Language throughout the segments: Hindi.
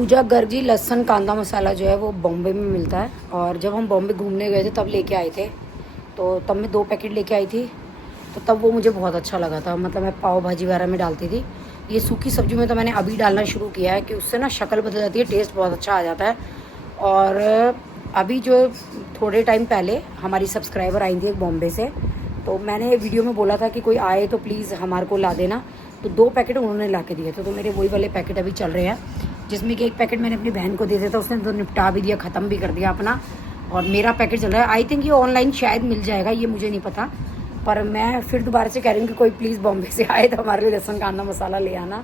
पूजा गर्जी लहसुन कांदा मसाला जो है वो बॉम्बे में मिलता है, और जब हम बॉम्बे घूमने गए थे तब लेके आए थे। तो तब मैं 2 पैकेट लेके आई थी, तो तब वो मुझे बहुत अच्छा लगा था। मतलब मैं पाव भाजी वगैरह में डालती थी। ये सूखी सब्जी में तो मैंने अभी डालना शुरू किया है कि उससे ना शक्ल बदल जाती है, टेस्ट बहुत अच्छा आ जाता है। और अभी जो थोड़े टाइम पहले हमारी सब्सक्राइबर आई थी एक बॉम्बे से, तो मैंने वीडियो में बोला था कि कोई आए तो प्लीज़ हमारे को ला देना। तो 2 पैकेट उन्होंने ला के दिए थे, तो मेरे वही वाले पैकेट अभी चल रहे हैं, जिसमें कि एक पैकेट मैंने अपनी बहन को दे दिया था, उसने तो निपटा भी दिया, ख़त्म भी कर दिया अपना। और मेरा पैकेट चल रहा है। आई थिंक ये ऑनलाइन शायद मिल जाएगा, ये मुझे नहीं पता। पर मैं फिर दोबारा से कह रही हूँ कि कोई प्लीज़ बॉम्बे से आए तो हमारे लिए लहसुन कांदा मसाला ले आना।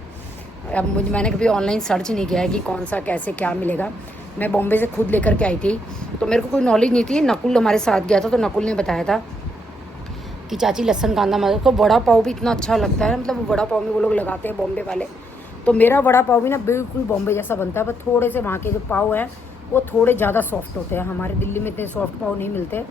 अब मैंने कभी ऑनलाइन सर्च नहीं किया है कि कौन सा कैसे क्या मिलेगा। मैं बॉम्बे से खुद लेकर के आई थी, तो मेरे को कोई नॉलेज नहीं थी। नकुल हमारे साथ गया था, तो नकुल ने बताया था कि चाची लहसुन कांदा मसाला। तो वड़ा पाव भी इतना अच्छा लगता है, मतलब वड़ा पाव में वो लोग लगाते हैं बॉम्बे वाले। तो मेरा वड़ा पाव भी ना बिल्कुल बॉम्बे जैसा बनता है, पर थोड़े से वहाँ के जो पाव हैं वो थोड़े ज़्यादा सॉफ्ट होते हैं। हमारे दिल्ली में इतने सॉफ्ट पाव नहीं मिलते।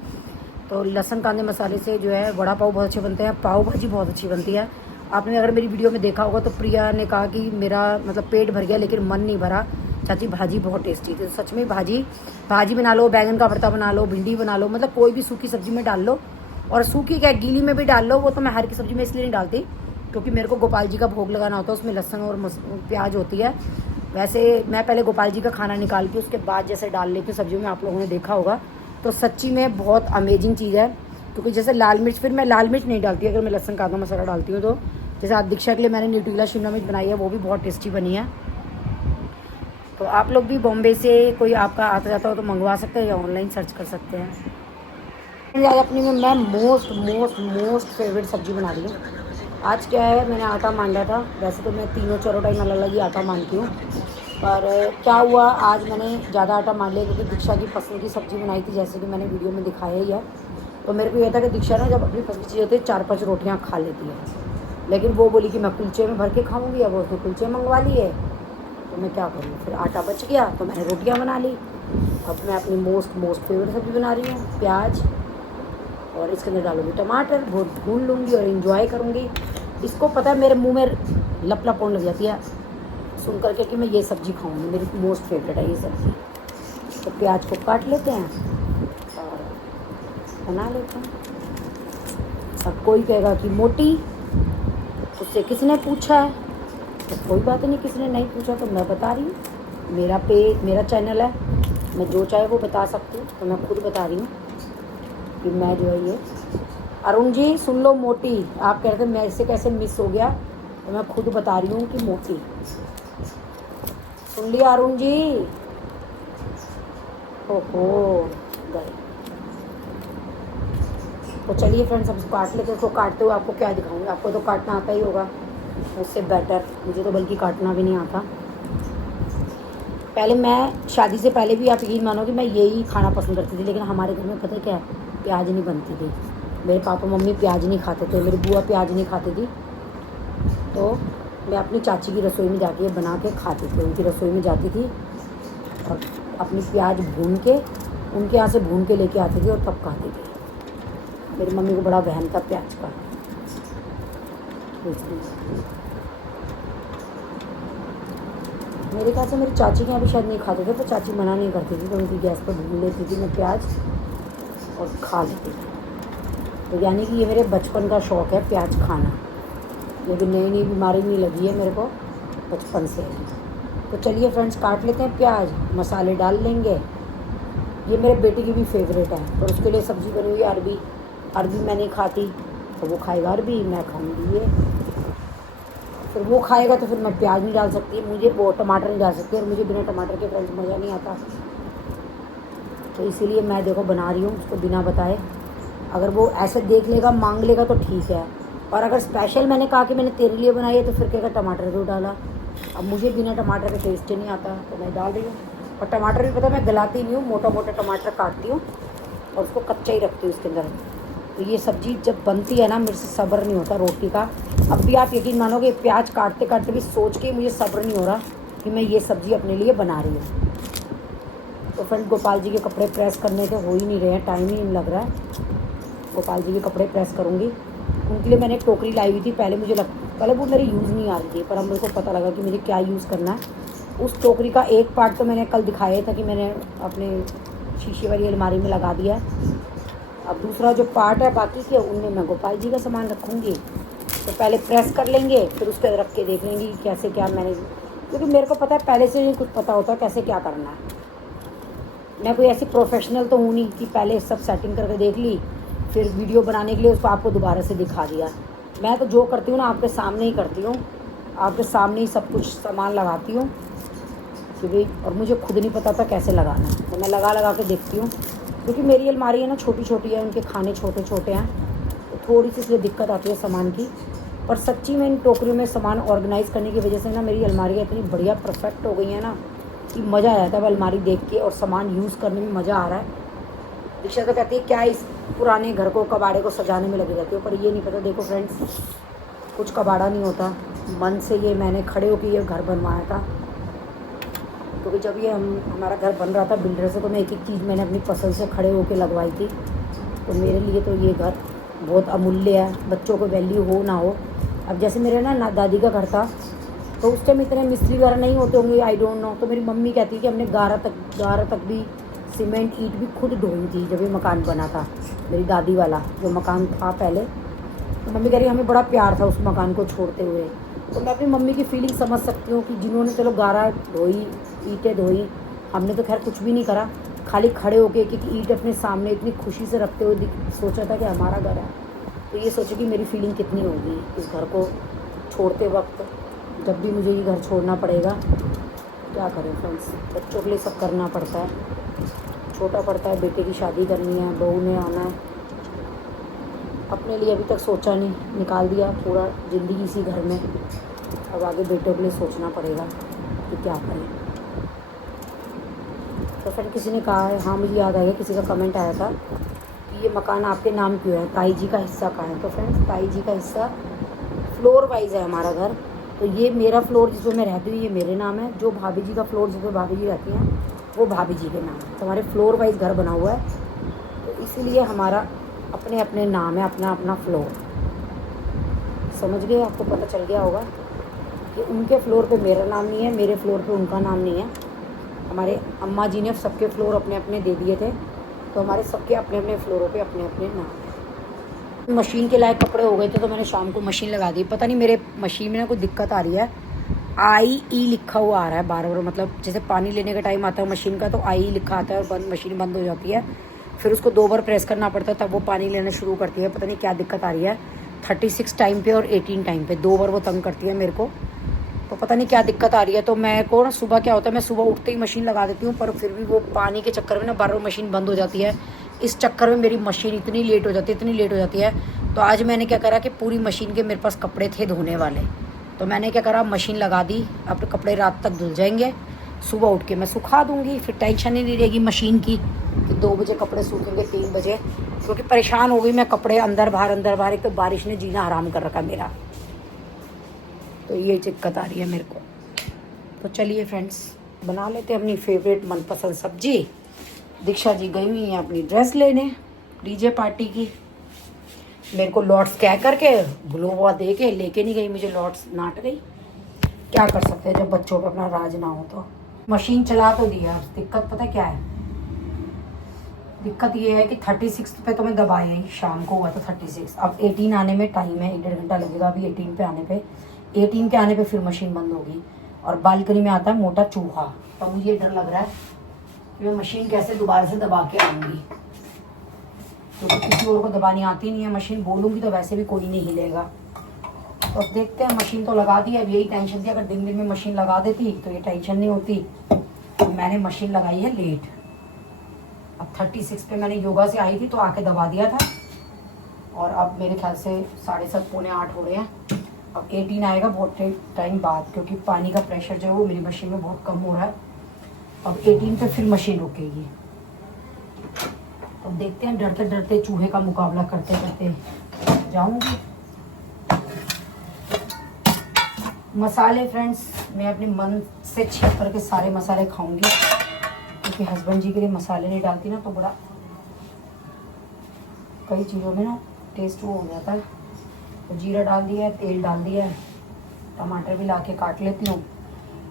तो लहसुन कांदे मसाले से जो है वड़ा पाव बहुत अच्छे बनते हैं, पाव भाजी बहुत अच्छी बनती है। आपने अगर मेरी वीडियो में देखा होगा तो प्रिया ने कहा कि मेरा मतलब पेट भर गया लेकिन मन नहीं भरा, चाची भाजी बहुत टेस्टी थी। तो सच में भाजी बना लो, बैंगन का भरता बना लो, भिंडी बना लो, मतलब कोई भी सूखी सब्जी में डाल लो। और सूखी क्या गीली में भी डाल लो। वो तो मैं हर की सब्जी में इसलिए नहीं डालती क्योंकि मेरे को गोपाल जी का भोग लगाना होता है, उसमें लहसुन और प्याज होती है। वैसे मैं पहले गोपाल जी का खाना निकाल के उसके बाद जैसे डाल लेती हूँ सब्जियों में, आप लोगों ने देखा होगा। तो सच्ची में बहुत अमेजिंग चीज़ है। क्योंकि जैसे लाल मिर्च, फिर मैं लाल मिर्च नहीं डालती अगर मैं लहसुन कांदा मसाला डालती हूँ। तो जैसे आज दीक्षा के लिए मैंने न्यूट्रीला शिमला मिर्च बनाई है, वो भी बहुत टेस्टी बनी है। तो आप लोग भी बॉम्बे से कोई आपका आता जाता हो तो मंगवा सकते हैं या ऑनलाइन सर्च कर सकते हैं। आज अपनी में मैं मोस्ट फेवरेट सब्जी बना रही हूँ। आज क्या है, मैंने आटा मांडा था। वैसे तो मैं तीनों चारों टाइम अलग अलग ही आटा मानती हूँ, पर क्या हुआ आज मैंने ज़्यादा आटा मान लिया क्योंकि दीक्षा की पसंद की सब्ज़ी बनाई थी, जैसे कि मैंने वीडियो में दिखाया ही है। तो मेरे को यह था कि दीक्षा ना जब अपनी पसंद की चीज़ होती है 4-5 रोटियाँ खा लेती है, लेकिन वो बोली कि मैं कुलचे में भर के खाऊँगी। अब उसने कुलचे मंगवा लिए, तो मैं क्या करूँ, फिर आटा बच गया तो मैंने रोटियाँ बना ली। अब मैं अपनी मोस्ट फेवरेट सब्ज़ी बना रही हूँ, प्याज, और इसके अंदर डालूंगी टमाटर, बहुत भून लूँगी और इन्जॉय करूँगी। इसको पता है मेरे मुंह में लप लप होने लग जाती है सुन करके कि मैं ये सब्ज़ी खाऊंगी, मेरी मोस्ट फेवरेट है ये सब्ज़ी। तो प्याज को काट लेते हैं और बना लेते हैं। अब कोई कहेगा कि मोटी, उससे किसने पूछा है, तो कोई बात नहीं, किसने नहीं पूछा तो मैं बता रही हूँ। मेरा चैनल है, मैं जो चाहे वो बता सकती हूँ। तो मैं खुद बता रही हूँ कि मैं जो है ये, अरुण जी सुन लो, मोटी आप कह रहे थे मैं इससे कैसे मिस हो गया, तो मैं खुद बता रही हूँ कि मोटी। सुन लिया अरुण जी? ओहो गए। तो चलिए फ्रेंड्स, अब काट लेते हैं। उसको काटते हुए आपको क्या दिखाऊंगी, आपको तो काटना आता ही होगा उससे बेटर, मुझे तो बल्कि काटना भी नहीं आता। पहले मैं शादी से पहले भी आप यकीन मानो कि मैं यही खाना पसंद करती थी, लेकिन हमारे घर में पता है क्या, प्याज नहीं बनती थी। मेरे पापा मम्मी प्याज नहीं खाते थे, मेरी बुआ प्याज नहीं खाती थी। तो मैं अपनी चाची की रसोई में जाके बना के खाती थी, उनकी रसोई में जाती थी और अपनी प्याज भून के उनके यहाँ से भून के लेके आती थी और तब खाती थी। मेरी मम्मी को बड़ा वहम था प्याज का। मेरे ख्याल से मेरी चाची के यहाँ भी शायद नहीं खाते थे, तो चाची मना नहीं करती थी, तो उनकी गैस पर भून लेती थी मैं प्याज और खा लेती थी। तो यानी कि ये मेरे बचपन का शौक़ है प्याज खाना, लेकिन नई बीमारी नहीं लगी है मेरे को बचपन से। तो चलिए फ्रेंड्स, काट लेते हैं प्याज, मसाले डाल लेंगे। ये मेरे बेटे की भी फेवरेट है, तो उसके लिए सब्ज़ी बनी हुई है अरबी मैं नहीं खाती, तो वो खाएगा अरबी, मैं खाऊंगी ये। फिर वो खाएगा तो फिर मैं प्याज नहीं डाल सकती, मुझे वो टमाटर नहीं डाल सकती, और मुझे बिना टमाटर के फ्रेंड्स मज़ा नहीं आता। तो इसीलिए मैं देखो बना रही हूँ उसको बिना बताए। अगर वो ऐसे देख लेगा मांग लेगा तो ठीक है, और अगर स्पेशल मैंने कहा कि मैंने तेरे लिए बनाई है तो फिर कहेगा टमाटर क्यों डाला। अब मुझे बिना टमाटर का टेस्ट ही नहीं आता, तो मैं डाल रही हूँ। और टमाटर भी पता मैं गलाती नहीं हूँ, मोटा मोटा टमाटर काटती हूँ और उसको कच्चा ही रखती हूँ उसके अंदर। तो ये सब्ज़ी जब बनती है ना, मेरे से सब्र नहीं होता रोटी का। अब भी आप यकीन मानोगे, प्याज काटते काटते भी सोच के मुझे सब्र नहीं हो रहा कि मैं ये सब्ज़ी अपने लिए बना रही हूँ। तो फ्रेंड, गोपाल जी के कपड़े प्रेस करने के हो ही नहीं रहे हैं, टाइम ही नहीं लग रहा है। गोपाल जी के कपड़े प्रेस करूँगी, उनके लिए मैंने एक टोकरी लाई हुई थी। पहले वो मेरी यूज़ नहीं आ रही थी, पर अब मेरे को पता लगा कि मुझे क्या यूज़ करना है, उस टोकरी का एक पार्ट तो मैंने कल दिखाया था कि मैंने अपने शीशे वाली अलमारी में लगा दिया। अब दूसरा जो पार्ट है बाकी के, उनमें मैं गोपाल जी का सामान रखूँगी। तो पहले प्रेस कर लेंगे, फिर उसके रख के देख लेंगे कि कैसे क्या मैनेज, क्योंकि मेरे को पता है पहले से ही कुछ पता होता है कैसे क्या करना है। मैं कोई ऐसी प्रोफेशनल तो हूँ नहीं कि पहले सब सेटिंग करके देख ली फिर वीडियो बनाने के लिए उसको आपको दोबारा से दिखा दिया। मैं तो जो करती हूँ ना आपके सामने ही करती हूँ, आपके सामने ही सब कुछ सामान लगाती हूँ कि भाई, और मुझे खुद नहीं पता था कैसे लगाना है, तो मैं लगा के देखती हूँ। क्योंकि मेरी अलमारी है ना छोटी छोटी है, उनके खाने छोटे छोटे हैं, तो थोड़ी सी इसलिए दिक्कत आती है सामान की। पर सच्ची में इन टोकरियों में सामान ऑर्गेनाइज़ करने की वजह से ना मेरी अलमारियाँ इतनी बढ़िया परफेक्ट हो गई हैं ना कि मज़ा आ जाता है अलमारी देख के, और सामान यूज़ करने में मज़ा आ रहा है। दीक्षा तो कहती है क्या इस पुराने घर को, कबाड़े को सजाने में लगी रहती हो, पर ये नहीं पता। देखो फ्रेंड्स, कुछ कबाड़ा नहीं होता, मन से ये मैंने खड़े होकर ये घर बनवाया था। क्योंकि जब ये हमारा घर बन रहा था बिल्डर से, तो मैं एक एक चीज़ मैंने अपनी पसंद से खड़े होकर लगवाई थी। तो मेरे लिए तो ये घर बहुत अमूल्य है, बच्चों को वैल्यू हो ना हो। अब जैसे मेरे ना दादी का घर था, तो उस टाइम इतने मिस्त्री वगैरह नहीं होते होंगे, आई डोंट नो। तो मेरी मम्मी कहती है कि हमने 11 तक भी सीमेंट ईंट भी खुद ढोई थी जब ये मकान बना था, मेरी दादी वाला जो मकान था पहले। तो मम्मी कह रही हमें बड़ा प्यार था उस मकान को छोड़ते हुए। तो मैं अपनी मम्मी की फीलिंग समझ सकती हूँ कि जिन्होंने चलो गारा धोई, ईंटें धोई, हमने तो खैर कुछ भी नहीं करा, खाली खड़े होके एक एक ईंट अपने सामने इतनी खुशी से रखते हुए सोचा था कि हमारा घर है। तो ये सोचो कि मेरी फीलिंग कितनी होगी इस घर को छोड़ते वक्त, जब भी मुझे ये घर छोड़ना पड़ेगा। क्या करें फ्रेंड्स, बच्चों के लिए सब करना पड़ता है, छोटा पड़ता है, बेटे की शादी करनी है, बहू ने आना है। अपने लिए अभी तक सोचा नहीं, निकाल दिया पूरा ज़िंदगी इसी घर में, अब आगे बेटों के लिए सोचना पड़ेगा कि क्या करें। तो फिर किसी ने कहा है, हाँ मुझे याद आ गया, किसी का कमेंट आया था कि ये मकान आपके नाम क्यों है, ताई जी का हिस्सा कहाँ है। तो फ्रेंड्स, ताई जी का हिस्सा फ्लोर वाइज है हमारा घर। तो ये मेरा फ्लोर जिसमें मैं रहती हूँ ये मेरे नाम है, जो भाभी जी का फ्लोर जिसमें भाभी जी रहती हैं वो भाभी जी के नाम है। तो हमारे फ्लोर वाइज घर बना हुआ है, तो इसीलिए हमारा अपने अपने नाम है, अपना अपना फ्लोर। समझ गए, आपको पता चल गया होगा कि उनके फ्लोर पे मेरा नाम नहीं है, मेरे फ्लोर पे उनका नाम नहीं है। हमारे अम्मा जी ने सबके फ्लोर अपने अपने दे दिए थे, तो हमारे सबके अपने अपने फ्लोरों पे अपने अपने नाम है। मशीन के लायक कपड़े हो गए थे, तो मैंने शाम को मशीन लगा दी। पता नहीं मेरे मशीन में ना कोई दिक्कत आ रही है, IE लिखा हुआ आ रहा है बार बार, मतलब जैसे पानी लेने का टाइम आता है मशीन का तो IE लिखा आता है और मशीन बंद हो जाती है, फिर उसको 2 बार प्रेस करना पड़ता है तब वो पानी लेना शुरू करती है। पता नहीं क्या दिक्कत आ रही है, 36 टाइम पे और 18 टाइम पे 2 बार वो तंग करती है मेरे को, तो पता नहीं क्या दिक्कत आ रही है। तो मैं को ना सुबह क्या होता है, मैं सुबह उठते ही मशीन लगा देती हूँ, पर फिर भी वो पानी के चक्कर में ना बार बार मशीन बंद हो जाती है। इस चक्कर में मेरी मशीन इतनी लेट हो जाती है। तो आज मैंने क्या करा कि पूरी मशीन के मेरे पास कपड़े थे धोने वाले, तो मैंने क्या करा, मशीन लगा दी, अपने कपड़े रात तक धुल जाएंगे, सुबह उठ के मैं सुखा दूंगी, फिर टेंशन ही नहीं रहेगी मशीन की कि 2 बजे कपड़े सूखेंगे 3 बजे, क्योंकि परेशान हो गई मैं, कपड़े अंदर बाहर। एक तो बारिश ने जीना हराम कर रखा मेरा, तो ये दिक्कत आ रही है मेरे को। तो चलिए फ्रेंड्स, बना लेते हैं अपनी फेवरेट मनपसंद सब्जी। दीक्षा जी गई हुई हैं अपनी ड्रेस लेने डीजे पार्टी की, मेरे को लॉट्स कह करके ग्लोवा दे के लेके नहीं गई, मुझे लॉट्स नाट गई। क्या कर सकते हैं जब बच्चों पे अपना राज ना हो। तो मशीन चला तो दिया, दिक्कत पता क्या है, दिक्कत ये है कि 36 पे तो मैं दबाया ही, शाम को हुआ था 36, अब 18 आने में टाइम है, 1.5 घंटा लगेगा अभी 18 पे आने पे। 18 के आने पे फिर मशीन बंद होगी, और बालकनी में आता है मोटा चूहा, तो मुझे ये डर लग रहा है कि मैं मशीन कैसे दोबारा से दबा के आऊँगी, क्योंकि किसी और को दबानी आती नहीं है मशीन, बोलूँगी तो वैसे भी कोई नहीं हिलेगा। तो अब देखते हैं, मशीन तो लगा दी है, अब यही टेंशन थी, अगर दिन में मशीन लगा देती तो ये टेंशन नहीं होती। तो मैंने मशीन लगाई है लेट, अब 36 पे मैंने योगा से आई थी तो आके दबा दिया था, और अब मेरे ख्याल से 7:30 पौने 8 हो रहे हैं। अब 18 आएगा बहुत टाइम बाद, क्योंकि पानी का प्रेशर जो है वो मेरी मशीन में बहुत कम हो रहा है। अब 18 पे फिर मशीन रुकेगी। अब देखते हैं, डरते डरते चूहे का मुकाबला करते करते जाऊंगी। मसाले फ्रेंड्स, मैं अपने मन से छेक करके सारे मसाले खाऊंगी, क्योंकि हस्बैंड जी के लिए मसाले नहीं डालती ना तो बड़ा कई चीज़ों में ना टेस्ट वो हो जाता है। तो जीरा डाल दिया है, तेल डाल दिया है, टमाटर भी ला के काट लेती हूँ,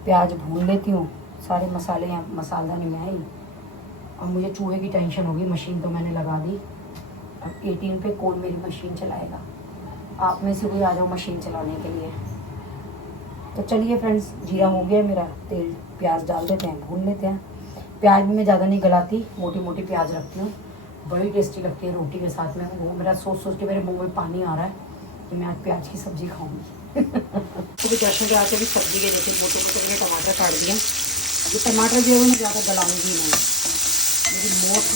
प्याज भून लेती हूँ। सारे मसाले यहाँ मसालदानी में है ही। और मुझे चूहे की टेंशन होगी। मशीन तो मैंने लगा दी। अब 18 पे कौन मेरी मशीन चलाएगा? आप में से कोई आ जाओ मशीन चलाने के लिए। तो चलिए फ्रेंड्स, जीरा हो गया मेरा, तेल प्याज डाल देते हैं, भून लेते हैं। प्याज भी मैं ज़्यादा नहीं गलाती, मोटी मोटी प्याज रखती हूँ, बड़ी टेस्टी लगती है रोटी के साथ में। वो मेरा सोच सोच के मेरे मुंह में पानी आ रहा है कि मैं आज प्याज की सब्ज़ी खाऊंगी। तो भी जैसे के आके भी सब्ज़ी के जैसे मोटे मोटे मैंने टमाटर काट दिए। ये टमाटर जो है वो मैं ज़्यादा गलाऊंगी नहीं, मेरी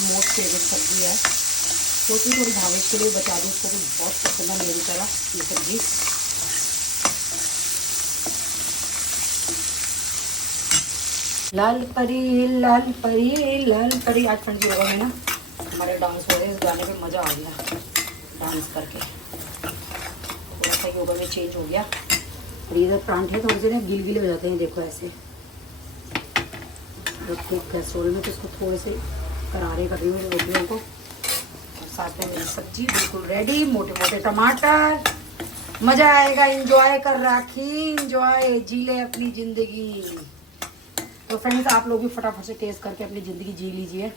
मोस्ट फेवरेट सब्ज़ी है। सोची थोड़ी भावेश के लिए बचा दूँ, उसको भी बहुत पसंद है मेरी तरह ये सब्ज़ी। लाल परी लाल परी लाल परी। आज फ्रेंड्स योगा में ना हमारे डांस हो रहे हैं, इस गाने पे मज़ा आ गया डांस करके। थोड़ा सा योगा में चेंज हो गया। और ये इधर परांठे थोड़े से ना गिलगिले हो जाते हैं, देखो ऐसे रखते हैं कैसरोल में, तो इसको थोड़े से करारे कर रही हूँ रोटियों को। और साथ में मेरी सब्जी बिल्कुल रेडी, मोटे मोटे टमाटर। मज़ा आएगा, इंजॉय कर राखी, इंजॉय, जी ले अपनी ज़िंदगी। तो फ्रेंड्स आप लोग भी फटाफट से टेस्ट करके अपनी ज़िंदगी जी लीजिए।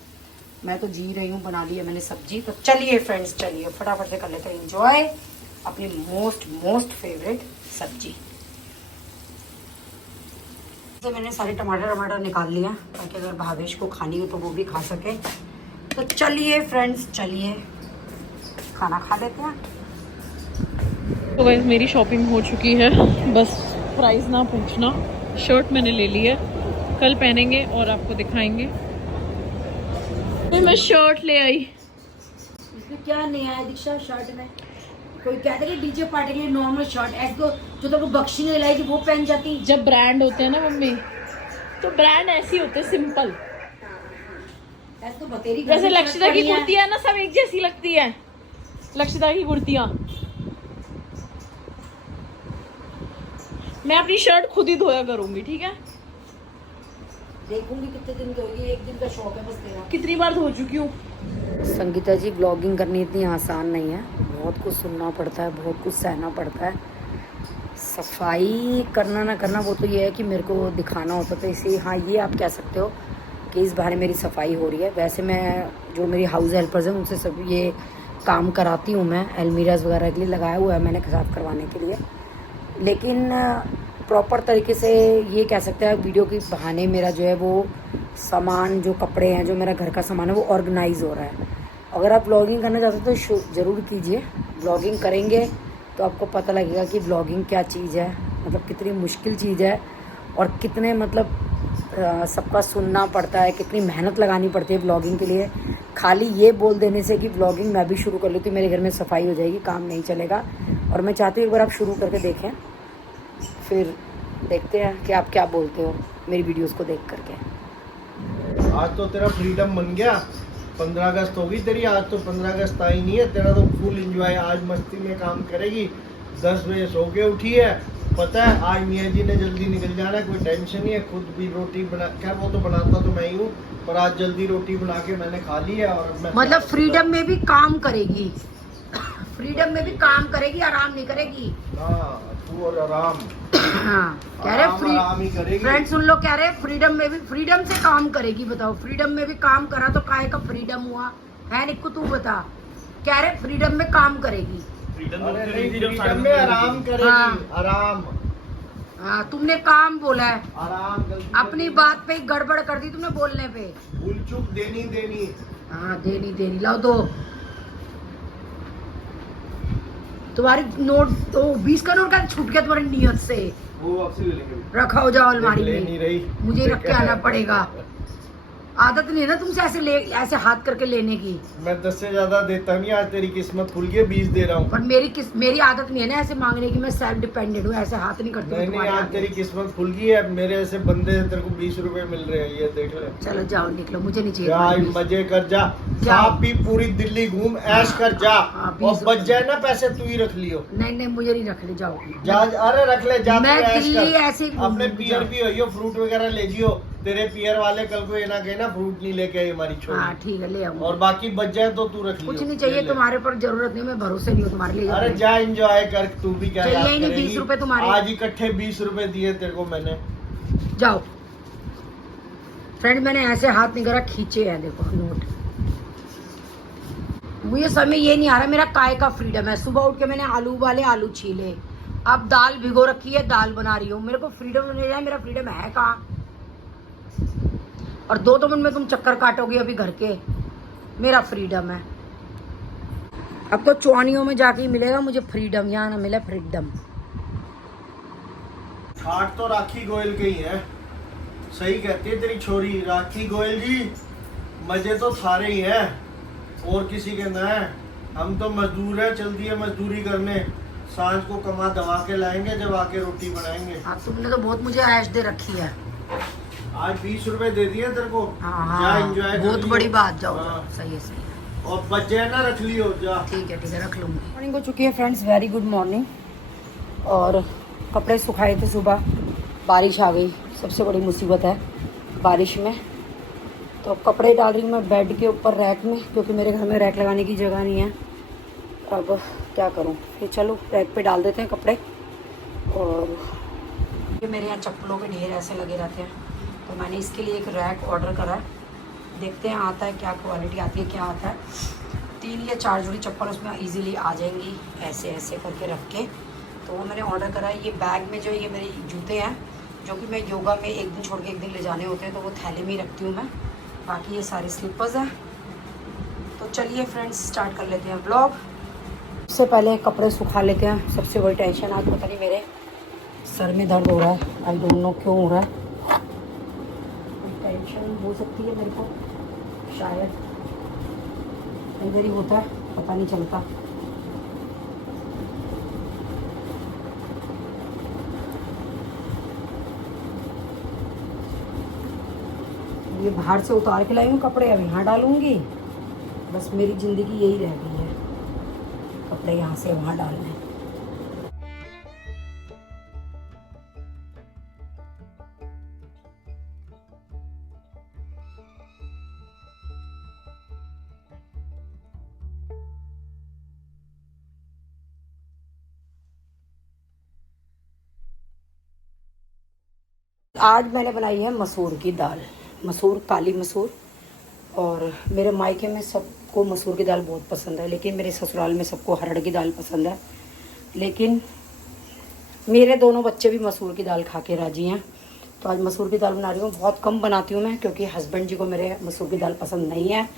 मैं तो जी रही हूँ, बना ली है मैंने सब्जी। तो चलिए फ्रेंड्स, चलिए फटाफट से कर लेते हैं एंजॉय अपनी मोस्ट फेवरेट सब्जी। तो मैंने सारे टमाटर निकाल लिया ताकि अगर भावेश को खानी हो तो वो भी खा सके। तो चलिए फ्रेंड्स, चलिए खाना खा लेते हैं। तो गाइस मेरी शॉपिंग हो चुकी है, बस प्राइस ना पूछना। शर्ट मैंने ले ली है, कल पहनेंगे और आपको दिखाएंगे। तो मैं शर्ट ले आई। इसमें क्या नहीं आया दीक्षा शर्ट में? कोई कहते हैं डीजे पार्टी के लिए नॉर्मल शर्ट, ऐसे तो जो तो बख्शी ने लाई थी वो पहन जाती। जब ब्रांड होते हैं ना मम्मी, तो ब्रांड ऐसे होते हैं, सिंपल। ऐसे तो बतेरी जैसे लक्षिता की कुर्ती है ना, सब एक जैसी लगती है लक्षिता की कुर्तियाँ। मैं अपनी शर्ट खुद ही धोया करूंगी, ठीक है? देखूंगी कितने दिन धोगी, एक दिन का शौक है बस तेरा। कितनी बार धो चुकी हूँ। संगीता जी, ब्लॉगिंग करनी इतनी आसान नहीं है, बहुत कुछ सुनना पड़ता है, बहुत कुछ सहना पड़ता है। सफाई करना ना करना वो तो ये है कि मेरे को दिखाना होता, तो इसे हाँ ये आप कह सकते हो कि इस बहाने मेरी सफाई हो रही है। वैसे मैं जो मेरी हाउस हेल्पर्स हैं उनसे सब ये काम कराती हूँ मैं, अलमीराज वगैरह के लिए लगाया हुआ है मैंने साफ करवाने के लिए। लेकिन प्रॉपर तरीके से ये कह सकते हैं वीडियो के बहाने मेरा जो है वो सामान, जो कपड़े हैं, जो मेरा घर का सामान है वो ऑर्गेनाइज हो रहा है। अगर आप ब्लॉगिंग करना चाहते हो तो ज़रूर कीजिए। ब्लॉगिंग करेंगे तो आपको पता लगेगा कि ब्लॉगिंग क्या चीज़ है, मतलब कितनी मुश्किल चीज़ है और कितने मतलब सबका सुनना पड़ता है, कितनी मेहनत लगानी पड़ती है ब्लॉगिंग के लिए। खाली ये बोल देने से कि ब्लॉगिंग मैं भी शुरू कर लेती हूँ, मेरे घर में सफाई हो जाएगी, काम नहीं चलेगा। और मैं चाहती हूँ एक बार आप शुरू करके देखें, फिर देखते हैं कि आप क्या बोलते हो मेरी वीडियोस को देख करके। आज तो तेरा फ्रीडम बन गया, 15 अगस्त होगी तेरी। आज तो 15 अगस्त आई नहीं है, तेरा तो फुल एंजॉय। आज मस्ती में काम करेगी। 10 बजे सो के उठी है, पता है आज मियाँ जी ने जल्दी निकल जाना है, कोई टेंशन नहीं है। खुद भी रोटी बना, खैर वो तो बनाता तो मैं ही हूँ, पर आज जल्दी रोटी बना के मैंने खा ली है। और मैं मतलब फ्रीडम में भी काम करेगी, फ्रीडम में भी काम करेगी, आराम नहीं करेगी। हाँ, तू और आराम। हाँ, कह रहे आराम ही करेगी। फ्रेंड्स सुन लो, कह रहे फ्रीडम में भी, फ्रीडम से काम करेगी। बताओ, फ्रीडम में भी काम करा तो काहे का फ्रीडम हुआ है? निक्कू तू बता। कह रहे फ्रीडम में काम करेगी, फ्रीडम में आराम करेगी। हाँ। आराम। हाँ, तुमने काम बोला है, आराम। अपनी बात पे ही गड़बड़ कर दी तुमने बोलने पे। भूल चूक देनी। हाँ, देनी लाओ दो। तुम्हारी नोट तो 20 का नोट का छूट गया तुम्हारी नियत से। वो आपसे ले लेंगे। रखा हो जाओ अलमारी ले नहीं रही। में, मुझे रख के आना पड़ेगा। आदत नहीं है ना तुमसे ऐसे हाथ करके लेने की। मैं 10 से ज्यादा देता नहीं, आज तेरी किस्मत खुल गई, 20 दे रहा हूँ। पर मेरी आदत नहीं है ना ऐसे मांगने की। मैं सेल्फ डिपेंडेंट हूँ, ऐसे हाथ नहीं करती। नहीं, आज तेरी किस्मत खुल गई है। मेरे ऐसे बंदे से तेरे को 20 रुपए मिल रहे हैं, ये देख ले। चलो जाओ, निकलो, मुझे नहीं चाहिए। जा, मजे कर जा, खा पी, पूरी दिल्ली घूम, ऐश कर जा। और बच जाए ना पैसे तू ही रख लियो। नहीं, मुझे नहीं रख ले, जाओ जा। अरे रख ले जा, मैं ऐश दिल्ली कर। ऐसे अपने पियर भी हो, फ्रूट वगैरह ले जियो। तेरे पियर वाले कल को ये ना कहे ना फ्रूट नहीं लेके आई हमारी छोरी। हाँ ठीक है, ले आऊंगा। और बाकी बच जाए तो तू रख लियो। कुछ नहीं चाहिए तुम्हारे पर, जरूरत नहीं, मैं भरोसे नहीं हूँ तुम्हारे लिए। अरे जा, एंजॉय कर, तू भी क्या याद चाहिए ही नहीं, करेगी। 20 रुपए तुम्हारे। आज इकट्ठे 20 रुपए दिए तेरे को मैंने। जाओ फ्रेंड, मैंने ऐसे हाथ नहीं करा, खींचे हैं देखो नोट। मुझे समय ये नहीं आ रहा मेरा काय का फ्रीडम है। सुबह उठ के मैंने आलू वाले आलू छीले, अब दाल भिगो रखी है, दाल बना रही हूँ। मेरे को फ्रीडम नहीं है, मेरा फ्रीडम है कहाँ? और 2 मिनट में तुम चक्कर काटोगे अभी घर के, मेरा फ्रीडम है। अब तो चौनियों में जाके ही मिलेगा मुझे फ्रीडम, यहाँ ना मिले फ्रीडम। ठाट तो राखी गोयल के ही है, सही कहती है तेरी छोरी। राखी गोयल जी, मजे तो सारे ही हैं, और किसी के ना है। हम तो मजदूर है, चल दिए मजदूरी करने, सांझ को कमा दवा के लाएंगे, जब आके रोटी बनाएंगे। हाँ, तुमने तो बहुत मुझे ऐश दे रखी है। आज 20 रुपए दे दिए तेरे को। हाँ जा हाँ, एंजॉय, बहुत बड़ी बात। जाओ हाँ। सही है सही है। और बच जाए ना रख लियो, जा। ठीक है रख लूँगी। मॉर्निंग हो चुकी है फ्रेंड्स, वेरी गुड मॉर्निंग। और कपड़े सुखाए थे सुबह, बारिश आ गई, सबसे बड़ी मुसीबत है बारिश में। तो अब कपड़े डाल रही हूँ मैं बेड के ऊपर रैक में, क्योंकि मेरे घर में रैक लगाने की जगह नहीं है। अब क्या करूँ, फिर चलो रैक पे डाल देते हैं कपड़े। और ये मेरे यहाँ चप्पलों के ढेर ऐसे लगे रहते हैं, तो मैंने इसके लिए एक रैक ऑर्डर करा है। देखते हैं आता है क्या, क्वालिटी आती है क्या आता है। 3 या 4 जोड़ी चप्पल उसमें इजीली आ जाएंगी, ऐसे ऐसे करके रख के। तो वो मैंने ऑर्डर करा है। ये बैग में जो ये मेरे जूते हैं, जो कि मैं योगा में एक दिन छोड़ के एक दिन ले जाने होते हैं, तो वो थैले में ही रखती हूँ मैं। बाकी ये सारे स्लीपर्स हैं। तो चलिए फ्रेंड्स, स्टार्ट कर लेते हैं ब्लॉग। सबसे पहले कपड़े सुखा लेते हैं, सबसे बड़ी टेंशन। आज पता नहीं मेरे सर में दर्द हो रहा है, आई डोंट नो क्यों हो रहा है। टेंशन हो सकती है मेरे को, शायद इधर ही होता है, पता नहीं चलता। ये बाहर से उतार के लाई हूँ कपड़े, अब यहाँ डालूंगी। बस मेरी ज़िंदगी यही रह गई है, कपड़े यहाँ से वहाँ डालने। आज मैंने बनाई है मसूर की दाल, मसूर, काली मसूर। और मेरे मायके में सबको मसूर की दाल बहुत पसंद है, लेकिन मेरे ससुराल में सबको हरड़ की दाल पसंद है। लेकिन मेरे दोनों बच्चे भी मसूर की दाल खा के राजी हैं, तो आज मसूर की दाल बना रही हूँ। बहुत कम बनाती हूँ मैं, क्योंकि हस्बैंड जी को मेरे मसूर की दाल पसंद नहीं है।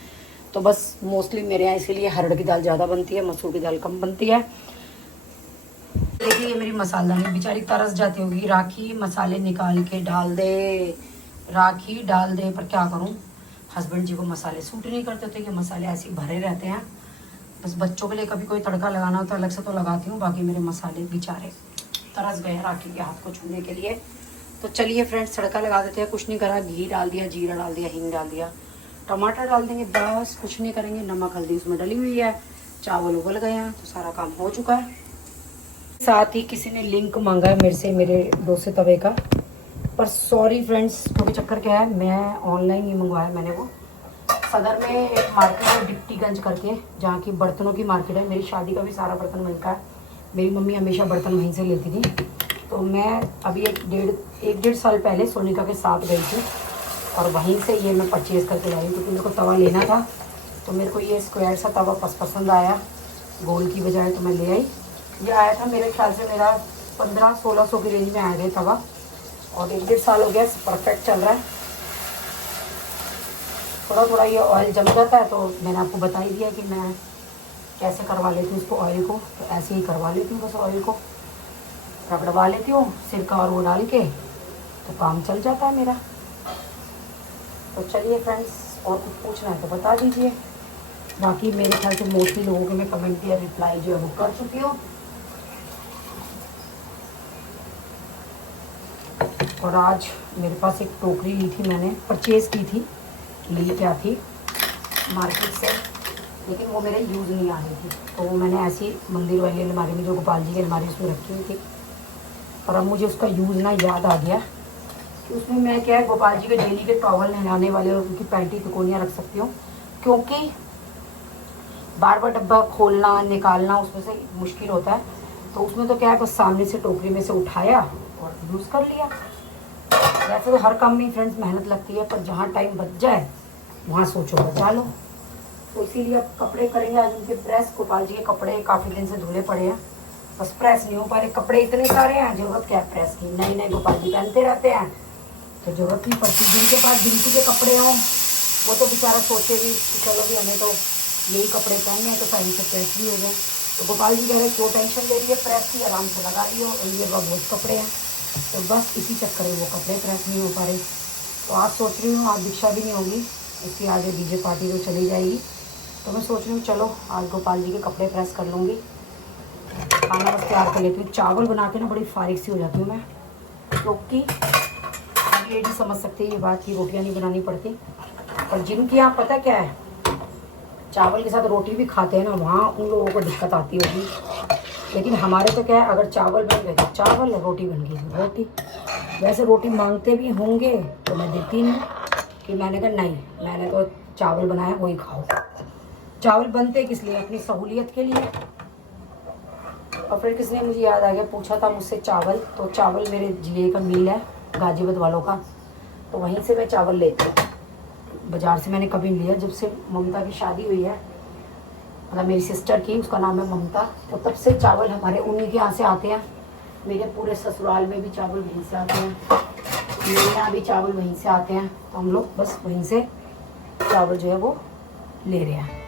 तो बस मोस्टली मेरे यहाँ इसीलिए हरड़ की दाल ज़्यादा बनती है, मसूर की दाल कम बनती है। देखिए ये मेरी मसालदानी बेचारी तरस जाती होगी। राखी मसाले निकाल के डाल दे, राखी डाल दे, पर क्या करूं, हस्बैंड जी को मसाले सूट नहीं करते थे, कि मसाले ऐसे ही भरे रहते हैं। बस बच्चों के लिए कभी कोई तड़का लगाना हो तो अलग से तो लगाती हूँ, बाकी मेरे मसाले बेचारे तरस गए राखी के हाथ को छूने के लिए। तो चलिए फ्रेंड्स, तड़का लगा देते हैं। कुछ नहीं करा, घी डाल दिया, जीरा डाल दिया, हींग डाल दिया, टमाटर डाल देंगे, बस कुछ नहीं करेंगे। नमक हल्दी उसमें डली हुई है, चावल उबल गए हैं, तो सारा काम हो चुका है। साथ ही किसी ने लिंक मांगा है मेरे से, मेरे डोसे तवे का, पर सॉरी फ्रेंड्स, क्योंकि चक्कर क्या है, मैं ऑनलाइन ही मंगवाया मैंने। वो सदर में एक मार्केट है डिप्टीगंज करके, जहाँ की बर्तनों की मार्केट है। मेरी शादी का भी सारा बर्तन मिलता है, मेरी मम्मी हमेशा बर्तन वहीं से लेती थी। तो मैं अभी एक डेढ़ साल पहले सोनिका के साथ गई थी, और वहीं से ये मैं परचेज़ करके लाई, क्योंकि मेरे को तवा लेना था। तो मेरे को ये स्क्वायर सा तवा पसंद आया, गोल की बजाय, तो मैं ले आई। ये आया था मेरे ख्याल से मेरा 1500-1600 की रेंज में आ गया तवा, और 1-1.5 साल हो गया, परफेक्ट चल रहा है। थोड़ा थोड़ा ये ऑयल जम जाता है, तो मैंने आपको बता ही दिया कि मैं कैसे करवा लेती हूँ इसको, ऑयल को। तो ऐसे ही करवा लेती हूँ, बस ऑयल को रगड़वा लेती हूँ सिरका और वो डाल के, तो काम चल जाता है मेरा। तो चलिए फ्रेंड्स, और कुछ पूछना है तो बता दीजिए। बाकी मेरे ख्याल से मोस्टली लोगों के मैं कमेंट किया, रिप्लाई जो है वो कर चुकी हूँ। और आज मेरे पास एक टोकरी ली थी, मैंने परचेज़ की थी, ली क्या थी मार्केट से, लेकिन वो मेरे यूज़ नहीं आ रही थी। तो वो मैंने ऐसी मंदिर वाली अलमारी में, जो गोपाल जी की अलमारी, उसमें रखी हुई थी। और अब मुझे उसका यूज़ ना याद आ गया कि उसमें मैं क्या है, गोपाल जी के डेली के टॉवल नहलाने वाले और उनकी पैंटी तिकोनियाँ रख सकती हूँ, क्योंकि बार बार डब्बा खोलना निकालना उसमें से मुश्किल होता है। तो उसमें तो क्या है, बस सामने से टोकरी में से उठाया और यूज़ कर लिया। वैसे तो हर काम में फ्रेंड्स मेहनत लगती है, पर जहाँ टाइम बच जाए वहाँ सोचो बचा लो। तो इसीलिए अब कपड़े करेंगे आज उनके प्रेस। गोपाल जी के कपड़े काफ़ी दिन से धुले पड़े हैं, बस प्रेस नहीं हो पा रहे। कपड़े इतने सारे हैं, जरूरत क्या है प्रेस की, नए नए गोपाल जी पहनते रहते हैं तो जरूरत नहीं पड़ती। जिनके पास गिनती के कपड़े हों वो तो बेचारा सोचे भी कि चलो भी हमें तो यही कपड़े पहनने हैं तो टाइम से प्रेस भी हो जाए। तो गोपाल जी कह रहे क्यों टेंशन ले रही है प्रेस की, आराम से लगा रही हो, ये बहुत कपड़े हैं। तो बस इसी चक्कर में वो कपड़े प्रेस नहीं हो पा रहे। तो आज सोच रही हूँ आज दीक्षा भी नहीं होगी, इसकी आज डीजे पार्टी तो चली जाएगी, तो मैं सोच रही हूँ चलो आज गोपाल जी के कपड़े प्रेस कर लूँगी, खाना बस तैयार कर लेती हूँ। चावल बना के ना बड़ी फारिग सी हो जाती हूँ मैं, क्योंकि हर लेडी समझ सकती है ये बात की रोटियाँ नहीं बनानी पड़ती। और जिनके यहाँ पता क्या है चावल के साथ रोटी भी खाते हैं ना, वहाँ उन लोगों को दिक्कत आती होगी। लेकिन हमारे तो क्या है, अगर चावल बन गए तो चावल, रोटी बन गई तो रोटी। वैसे रोटी मांगते भी होंगे तो मैं देती नहीं, कि मैंने कहा नहीं, मैंने तो चावल बनाया वही खाओ। चावल बनते किस लिए, अपनी सहूलियत के लिए। और फिर किसने मुझे याद आ गया, पूछा था मुझसे चावल, तो चावल मेरे जिले का मिल है गाजीपुर वालों का, तो वहीं से मैं चावल लेती हूँ। बाज़ार से मैंने कभी नहीं लिया। जब से ममता की शादी हुई है, मतलब मेरी सिस्टर की, उसका नाम है ममता, तो तब से चावल हमारे उन्हीं के यहाँ से आते हैं। मेरे पूरे ससुराल में भी चावल वहीं से आते हैं, मेरे यहाँ भी चावल वहीं से आते हैं। तो हम लोग बस वहीं से चावल जो है वो ले रहे हैं।